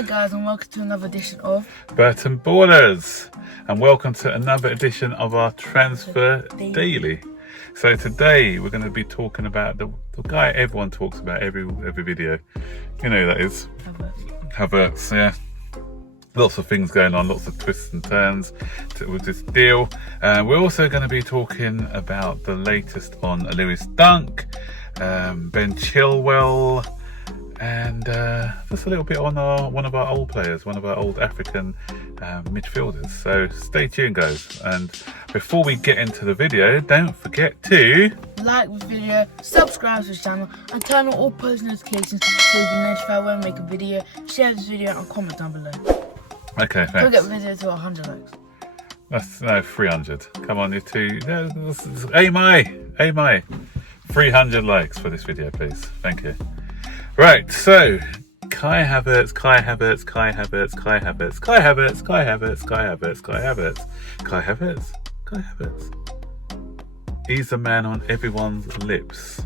Hi guys, and welcome to another edition of Burton Ballers, and welcome to another edition of our Transfer Daily. So today we're going to be talking about the guy everyone talks about every video. You know who that is? Havertz, yeah. Lots of things going on, lots of twists and turns with this deal. We're also going to be talking about the latest on Lewis Dunk, Ben Chilwell, and just a little bit on one of our old players, one of our old African midfielders. So stay tuned, guys. And before we get into the video, don't forget to like the video, subscribe to the channel, and turn on all post notifications so you'll be notified when we make a video. Share this video and comment down below. Okay, thanks. We'll get the video to 100 likes. That's no 300. Come on, you two. Aim high. 300 likes for this video, please. Thank you. Right, so Kai Havertz. He's the man on everyone's lips.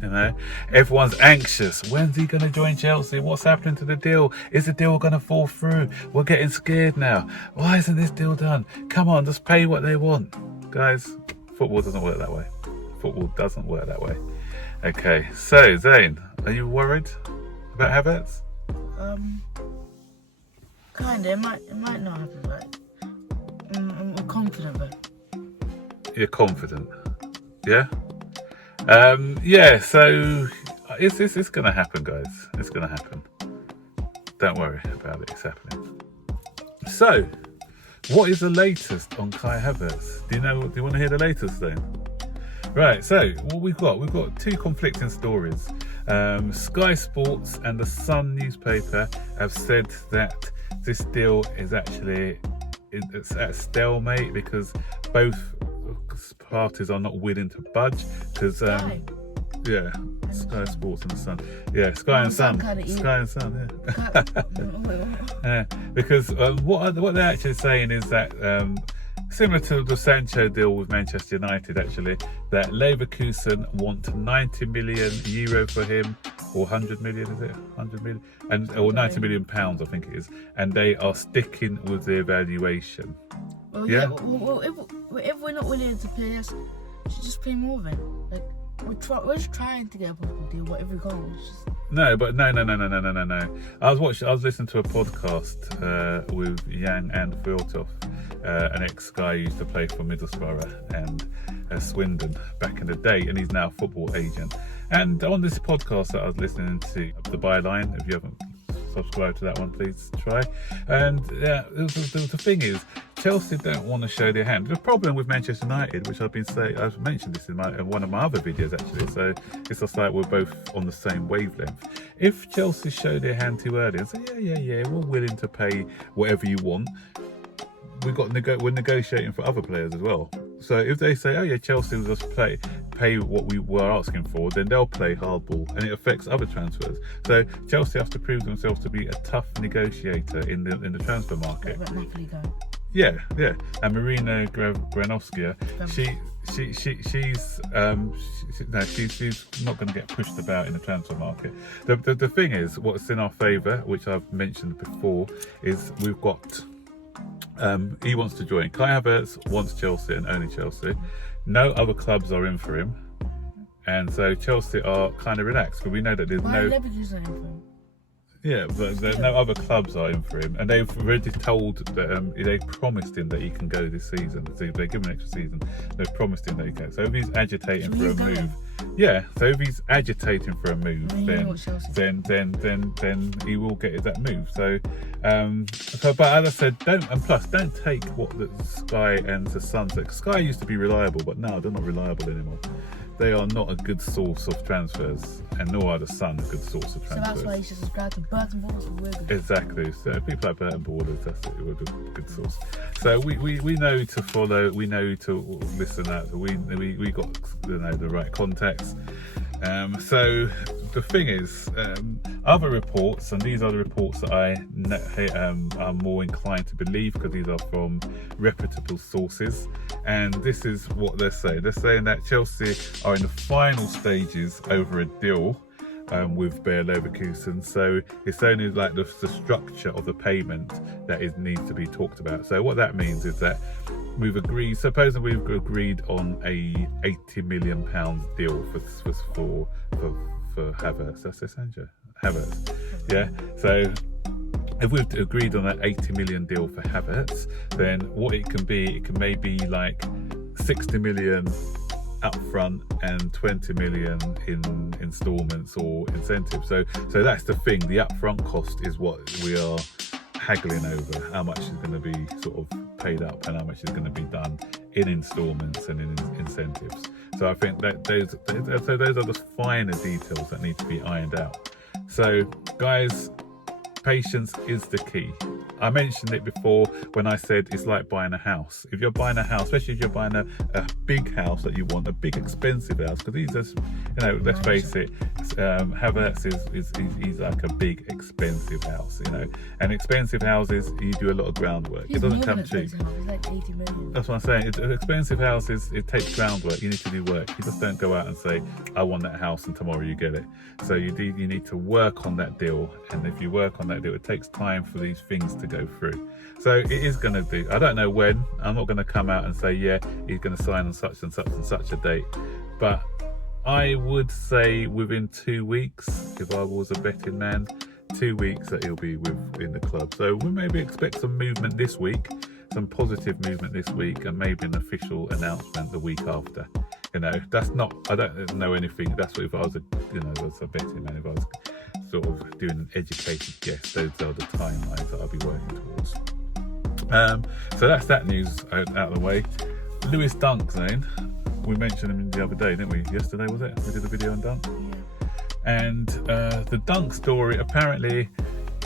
You know, everyone's anxious. When's he going to join Chelsea? What's happening to the deal? Is the deal going to fall through? We're getting scared now. Why isn't this deal done? Come on, just pay what they want. Guys, football doesn't work that way. Football doesn't work that way. Okay, so Zane, are you worried about Havertz? Kinda. It might not happen, but I'm confident though. You're confident, yeah? Yeah. So it's going to happen, guys. It's going to happen. Don't worry about it. It's happening. So, what is the latest on Kai Havertz? Do you want to hear the latest then? Right, so what we've got two conflicting stories. Sky Sports and the Sun newspaper have said that this deal is actually it's at stalemate because both parties are not willing to budge. Because yeah, Sky Sports and the Sun, yeah, Sky and Sun, yeah. Because what they're actually saying is that similar to the Sancho deal with Manchester United, actually, that Leverkusen want 90 million euro for him, or 100 million, is it? 100 million? Or 90 million pounds, I think it is. And they are sticking with their valuation. Well, yeah. Well, if we're not willing to pay us, we should just pay more then. Like, we're just trying to get a possible deal, whatever we can't. No. I was listening to a podcast with Jan and Filtoff, an ex-guy who used to play for Middlesbrough and Swindon back in the day, and he's now a football agent. And on this podcast that I was listening to, the Byline, if you haven't subscribed to that one, please try. And yeah, the thing is, Chelsea don't want to show their hand. The problem with Manchester United, which I've mentioned this in one of my other videos actually, so it's just like we're both on the same wavelength. If Chelsea show their hand too early and say, yeah, we're willing to pay whatever you want, we're negotiating for other players as well. So if they say, oh yeah, Chelsea will just pay what we were asking for, then they'll play hardball, and it affects other transfers. So Chelsea have to prove themselves to be a tough negotiator in the transfer market. Yeah, and Marina Granovskaya, she's not going to get pushed about in the transfer market. The thing is, what's in our favour, which I've mentioned before, is we've got he wants to join. Kai Havertz wants Chelsea and only Chelsea. No other clubs are in for him, and so Chelsea are kind of relaxed because we know that there's Leverkusen in for him? Yeah, but no other clubs are in for him, and they've already told that they promised him that he can go this season. So they give him an extra season. They've promised him that he can. So if he's agitating for a move, So if he's agitating for a move, then he will get that move. So, but as I said, don't take what the Sky and the Sun say. Sky used to be reliable, but now they're not reliable anymore. They are not a good source of transfers, and nor are the Sun a good source of transfers. So that's why you should subscribe to Burton Ballers. Exactly. So people like Burton Ballers, that's it. We're a good source. So we know to follow. We know to listen out. We got the right contacts. So the thing is, other reports, and these are the reports that I am more inclined to believe because these are from reputable sources, and this is what they're saying. They're saying that Chelsea are in the final stages over a deal with Bayer Leverkusen. So it's only like the structure of the payment that needs to be talked about. So what that means is that we've agreed, supposing we've agreed on a £80 million deal for Havertz. That's Sancho Havertz. Yeah. So if we've agreed on that 80 million deal for Havertz, then what it can maybe like 60 million upfront and 20 million in installments or incentives. So that's the thing. The upfront cost is what we are haggling over. How much is going to be sort of paid up and how much is going to be done in installments and in incentives. So I think that those are the finer details that need to be ironed out. So guys, patience is the key. I mentioned it before when I said it's like buying a house. If you're buying a house, especially if you're buying a big house that you want, a big expensive house, because these are, let's face it, Havertz he's like a big expensive house, and expensive houses, you do a lot of groundwork. It doesn't come cheap. It's like 80 million. That's what I'm saying. Expensive houses, it takes groundwork. You need to do work. You just don't go out and say, I want that house and tomorrow you get it. So you need to work on that deal, and if you work on that deal, it takes time for these things to go through. So it is going to be, I don't know when. I'm not going to come out and say, yeah, he's going to sign on such and such and such a date, but I would say within 2 weeks, if I was a betting man, 2 weeks that he'll be in the club. So we maybe expect some movement this week, some positive movement this week, and maybe an official announcement the week after. That's not, I don't know anything. That's what, if I was as a betting man, if I was sort of doing an educated guess, those are the timelines that I'll be working towards. So that's that news out of the way. Lewis Dunk, Zane, we mentioned him the other day, didn't we? Yesterday, was it? We did a video on Dunk. Yeah. And the Dunk story, apparently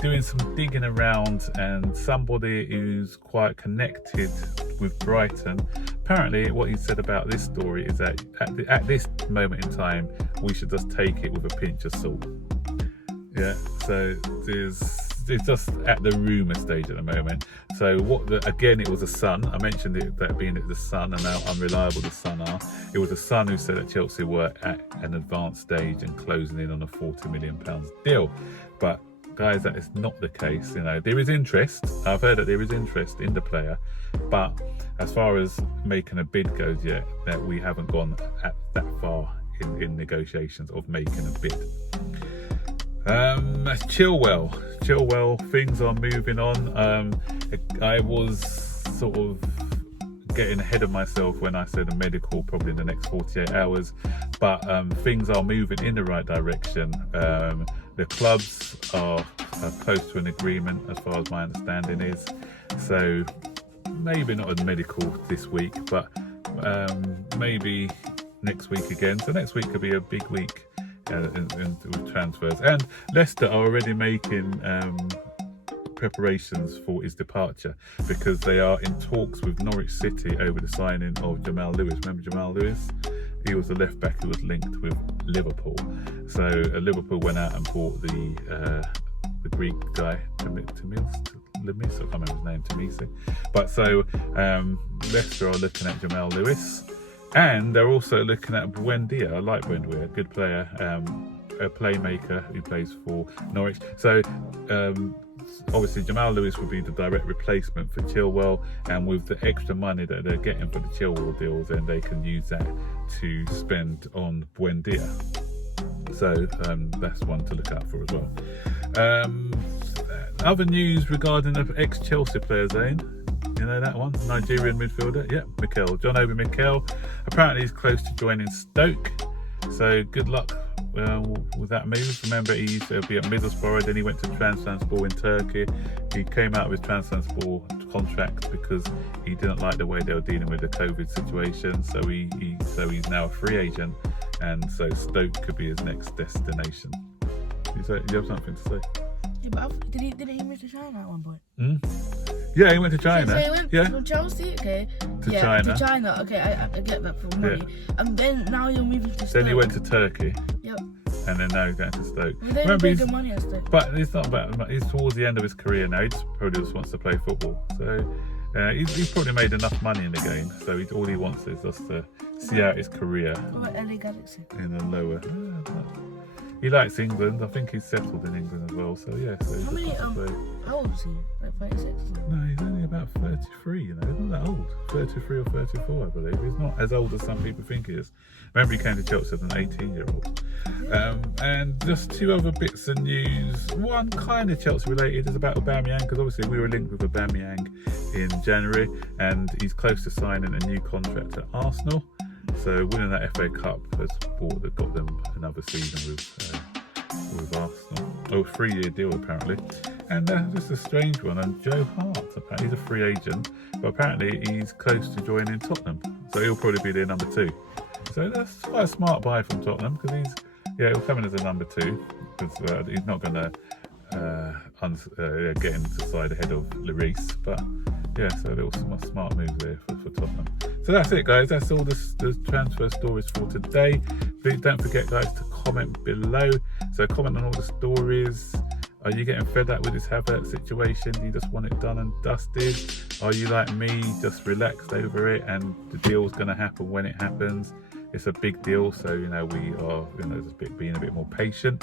doing some digging around, and somebody who's quite connected with Brighton, apparently what he said about this story is that at this moment in time, we should just take it with a pinch of salt. Yeah, so it's just at the rumour stage at the moment. So again, it was a Sun. I mentioned that being the Sun and how unreliable the Sun are. It was a Sun who said that Chelsea were at an advanced stage and closing in on a £40 million deal. But guys, that is not the case. There is interest. I've heard that there is interest in the player, but as far as making a bid goes yet, that we haven't gone at that far in negotiations of making a bid. Chilwell, things are moving on. I was sort of getting ahead of myself when I said a medical probably in the next 48 hours, but things are moving in the right direction. The clubs are close to an agreement as far as my understanding is, so maybe not a medical this week, but maybe next week again. So next week could be a big week with transfers, and Leicester are already making preparations for his departure because they are in talks with Norwich City over the signing of Jamal Lewis. Remember Jamal Lewis? He was the left back who was linked with Liverpool. So Liverpool went out and bought the Greek guy, Lemis, I can't remember his name, Temisi. But so Leicester are looking at Jamal Lewis. And they're also looking at Buendia. I like Buendia, a good player, a playmaker who plays for Norwich. So obviously Jamal Lewis would be the direct replacement for Chilwell, and with the extra money that they're getting for the Chilwell deals, then they can use that to spend on Buendia. So that's one to look out for as well. Other news regarding the ex-Chelsea player, Zane. You know that one? Nigerian midfielder? Yeah, Mikhail. John Obi Mikhail. Apparently he's close to joining Stoke. So good luck with that move. Remember, he used to be at Middlesbrough, then he went to Trabzonspor in Turkey. He came out of his Trabzonspor contract because he didn't like the way they were dealing with the COVID situation. So he's now a free agent, and so Stoke could be his next destination. You have something to say? Yeah, but didn't he move to China at one point? Yeah, he went to China. So he went from Chelsea, okay. To China, okay. I get that for money. Yeah. And then now you're moving to Stoke. Then he went to Turkey. Yep. And then now he's going to Stoke. But they pay good money at Stoke. But it's not about. He's towards the end of his career now. He probably just wants to play football. So he's probably made enough money in the game. So all he wants is just to see out his career What about LA Galaxy? in a lower. He likes England. I think he's settled in England as well. So yeah. So How many? How old is he? Like 36 or something? no, he's only about 33. You know, he's not that old. 33 or 34, I believe. He's not as old as some people think he is. Remember, he came to Chelsea as an 18-year-old. And just two other bits of news. One kind of Chelsea related is about Aubameyang, because obviously we were linked with Aubameyang in January, and he's close to signing a new contract at Arsenal. So winning that FA Cup has got them another season with Arsenal. Oh, 3-year deal apparently. And just a strange one. And Joe Hart, apparently he's a free agent, but apparently he's close to joining Tottenham. So he'll probably be their number 2. So that's quite a smart buy from Tottenham, because he'll come in as a number 2, because he's not going to get into the side ahead of Lloris. But yeah, so a little smart move there for Tottenham. So that's it, guys. That's all the transfer stories for today. Please don't forget, guys, to comment below. So comment on all the stories. Are you getting fed up with this Havertz situation? Do you just want it done and dusted? Are you like me, just relaxed over it, and the deal's going to happen when it happens? It's a big deal, so we are just being a bit more patient.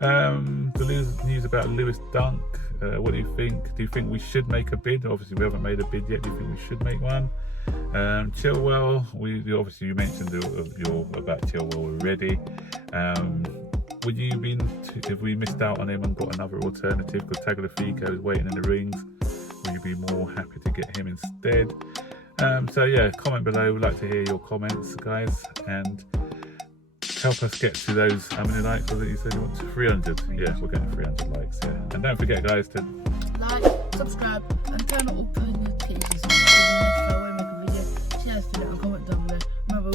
The news about Lewis Dunk. What do you think? Do you think we should make a bid? Obviously, we haven't made a bid yet. Do you think we should make one? Chilwell, you mentioned about Chilwell already. Would you if we missed out on him and got another alternative, because Tagliafico is waiting in the rings, would you be more happy to get him instead? So yeah, comment below. We'd like to hear your comments, guys, and help us get to those. How many likes was it you said you want to? 300. Yeah, we're getting 300 likes. Yeah, and don't forget, guys, to like, subscribe, and turn on all post notifications. When we make a video, share this video and comment down below. Remember,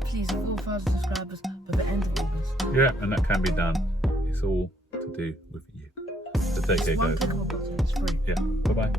please, 4,000 subscribers by the end of August. Yeah, and that can be done. It's all to do with you. So take care, guys. One click of a button, it's free. Yeah. Bye bye.